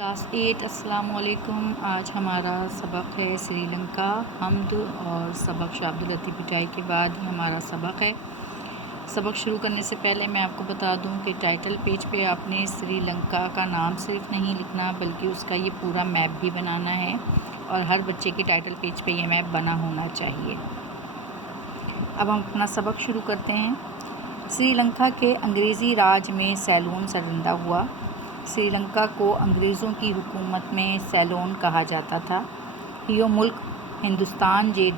Class 8 السلام علیکم۔ آج ہمارا سبق ہے سری لنکا حمد اور سبق شاہ عبداللطیف بٹائی کے بعد ہی ہمارا سبق ہے۔ سبق شروع کرنے سے پہلے میں آپ کو بتا دوں کہ ٹائٹل پیج پہ آپ نے سری لنکا کا نام صرف نہیں لکھنا بلکہ اس کا یہ پورا میپ بھی بنانا ہے اور ہر بچے کے ٹائٹل پیج پہ یہ میپ بنا ہونا چاہیے۔ اب ہم اپنا سبق شروع کرتے ہیں۔ سری لنکا کے انگریزی راج میں سیلون سرزندہ ہوا۔ سری لنکا کو انگریزوں کی حکومت میں سیلون کہا جاتا تھا۔ یہ ملک ہندوستان جے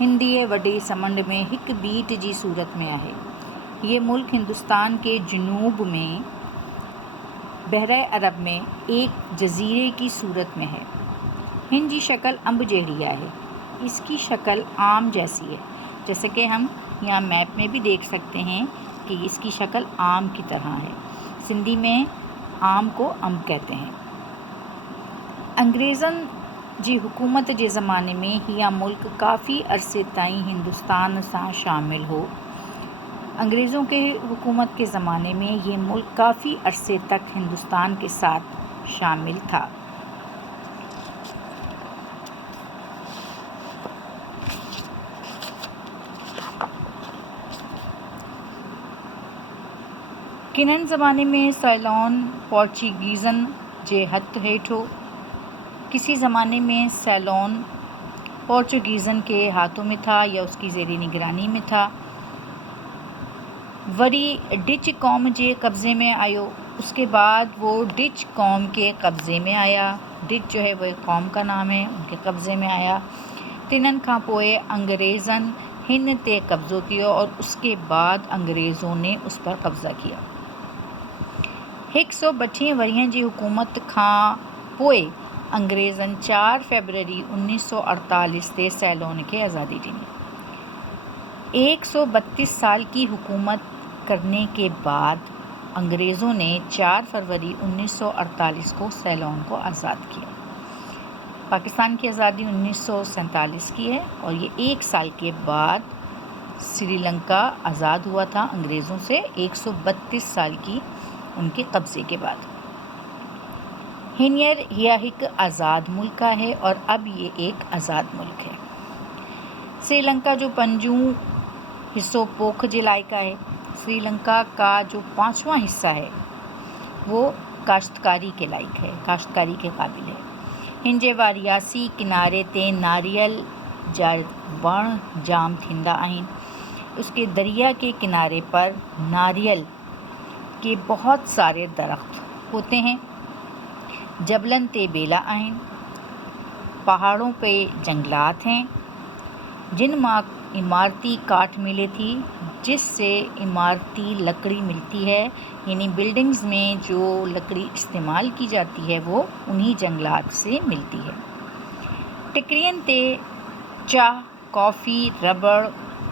ہندیے وڈے سمنڈ میں ہک بیٹ جی صورت میں ہے۔ یہ ملک ہندوستان کے جنوب میں بحرہ عرب میں ایک جزیرے کی صورت میں ہے۔ ہن جی شکل انب جہڑی ہے۔ اس کی شکل آم جیسی ہے، جیسے کہ ہم یہاں میپ میں بھی دیکھ سکتے ہیں کہ اس کی شکل آم کی طرح ہے۔ سندھی میں آم کو انب کہتے ہیں۔ انگریزن جی حکومت جے زمانے میں یہ ملک کافی عرصے تائیں ہندوستان سے شامل ہو۔ انگریزوں کے حکومت کے زمانے میں یہ ملک کافی عرصے تک ہندوستان کے ساتھ شامل تھا۔ کنن زمانے میں سیلون پورچیگیزن جے ہتھ ہیٹھ ہو۔ کسی زمانے میں سیلون پورچیگیزن کے ہاتھوں میں تھا یا اس کی زیر نگرانی میں تھا۔ وری ڈچ قوم جے قبضے میں آیو۔ اس کے بعد وہ ڈچ قوم کے قبضے میں آیا۔ ڈچ جو ہے وہ ایک قوم کا نام ہے، ان کے قبضے میں آیا۔ تنن کھاں پوئے انگریزن ہن تے قبضو کیو اور اس کے بعد انگریزوں نے اس پر قبضہ کیا۔ 132 وریہن جی حکومت کھاں پوئے انگریزن 4 فیبرری 1948 تے سیلون کے آزادی ڈنی۔ 132 سال کی حکومت کرنے کے بعد انگریزوں نے 4 فروری 1948 کو سیلون کو آزاد کیا۔ پاکستان کی آزادی 1947 کی ہے اور یہ 1 سال کے بعد سری لنکا آزاد ہوا تھا انگریزوں سے 132 سال کی ان کے قبضے کے بعد۔ ہنیر یہ ایک آزاد ملک ہے اور اب یہ ایک آزاد ملک ہے۔ سری لنکا جو 5 حصوں پوکھ جے لائق ہے۔ سری لنکا کا جو 5واں حصہ ہے وہ کاشتکاری کے لائق ہے، کاشتکاری کے قابل ہے۔ ہن جے واریاسی کنارے تے ناریل جا وڻ جام تھیندا آہن۔ اس کے دریا کے کنارے پر ناریل کے بہت سارے درخت ہوتے ہیں۔ جبلن تے بیلا آہن۔ پہاڑوں پہ جنگلات ہیں جن ماں عمارتی کاٹ ملے تھی، جس سے عمارتی لکڑی ملتی ہے، یعنی بلڈنگز میں جو لکڑی استعمال کی جاتی ہے وہ انہی جنگلات سے ملتی ہے۔ ٹکرین تے چاہ، کافی، ربڑ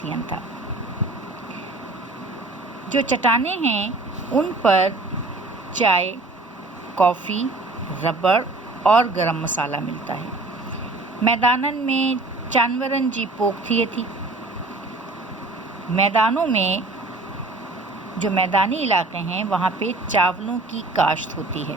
تھین تھا۔ جو چٹانیں ہیں ان پر چائے، کافی، ربڑ اور گرم مسالہ ملتا ہے۔ میدانن میں جانورن جی پوکھ تھیے تھی۔ میدانوں میں جو میدانی علاقے ہیں وہاں پہ چاولوں کی کاشت ہوتی ہے۔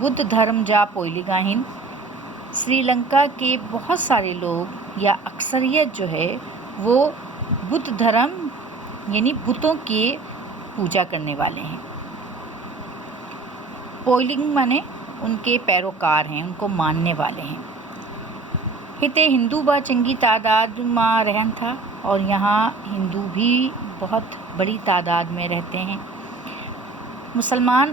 بدھ دھرم جا پوئیلگ آہن۔ سری لنکا کے بہت سارے لوگ یا اکثریت جو ہے وہ بدھ دھرم یعنی بتوں کے پوجا کرنے والے ہیں۔ پوئیلنگ مانے ان کے پیروکار ہیں، ان کو ماننے والے ہیں۔ ہتے ہندو با چنگی تعداد میں رہن تھا اور یہاں ہندو بھی بہت بڑی تعداد میں رہتے ہیں۔ مسلمان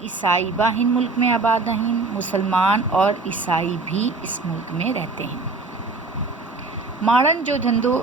عیسائی با ہن ملک میں آباد ہیں۔ مسلمان اور عیسائی بھی اس ملک میں رہتے ہیں۔ ماڑن جو دھندو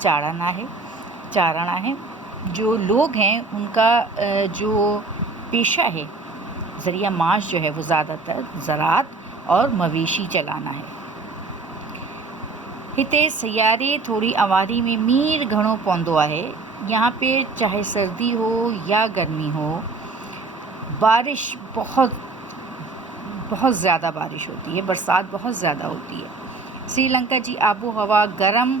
چارنا ہے۔ جو لوگ ہیں ان کا جو پیشہ ہے، ذریعہ معاش جو ہے وہ زیادہ تر زراعت اور مویشی چلانا ہے۔ ہتے سیارے تھوڑی آواری میں میر گھنو پوندو ہے۔ یہاں پہ چاہے سردی ہو یا گرمی ہو، بارش بہت زیادہ بارش ہوتی ہے، برسات بہت زیادہ ہوتی ہے۔ سری لنکا جی آب و ہوا گرم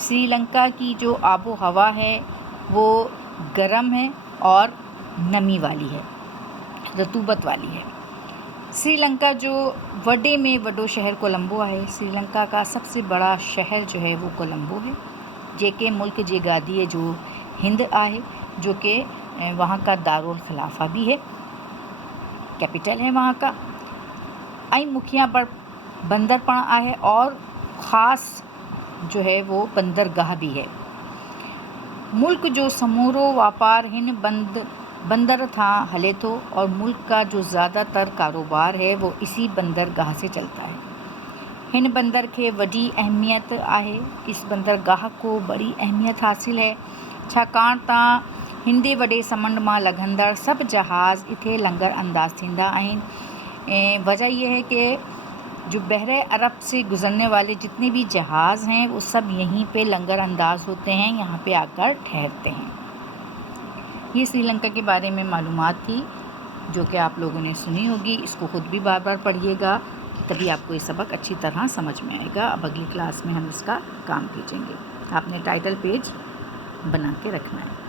سری لنکا کی جو آب و ہوا ہے وہ گرم ہے اور نمی والی ہے، رطوبت والی ہے۔ سری لنکا جو وڈے میں وڈو شہر کولمبو ہے، سری لنکا کا سب سے بڑا شہر جو ہے وہ کولمبو ہے، جیکے ملک جی گادی ہے جو ہند ہے، جو کہ وہاں کا دارالخلافہ بھی ہے، کیپٹل ہے وہاں کا۔ مکھیا پر بندر پڑ ہے اور خاص جو ہے وہ بندرگاہ بھی ہے۔ ملک جو سمورو واپار ہن بندر تھا ہلے تو، اور ملک کا جو زیادہ تر کاروبار ہے وہ اسی بندرگاہ سے چلتا ہے۔ ہن بندر کے وڈی اہمیت ہے، اس بندرگاہ کو بڑی اہمیت حاصل ہے چھاکاڻ تا ہندے وڈے سمنڈ ماں لگندڑ سب جہاز اتھے لنگر انداز تھیندا آہن۔ وجہ یہ ہے کہ جو بحر عرب سے گزرنے والے جتنے بھی جہاز ہیں وہ سب یہیں پہ لنگر انداز ہوتے ہیں، یہاں پہ آ کر ٹھہرتے ہیں۔ یہ سری لنکا کے بارے میں معلومات تھی جو کہ آپ لوگوں نے سنی ہوگی، اس کو خود بھی بار بار پڑھیے گا تبھی آپ کو یہ سبق اچھی طرح سمجھ میں آئے گا۔ اب اگلی کلاس میں ہم اس کا کام کیجیں گے۔ آپ نے ٹائٹل پیج بنا کے رکھنا ہے۔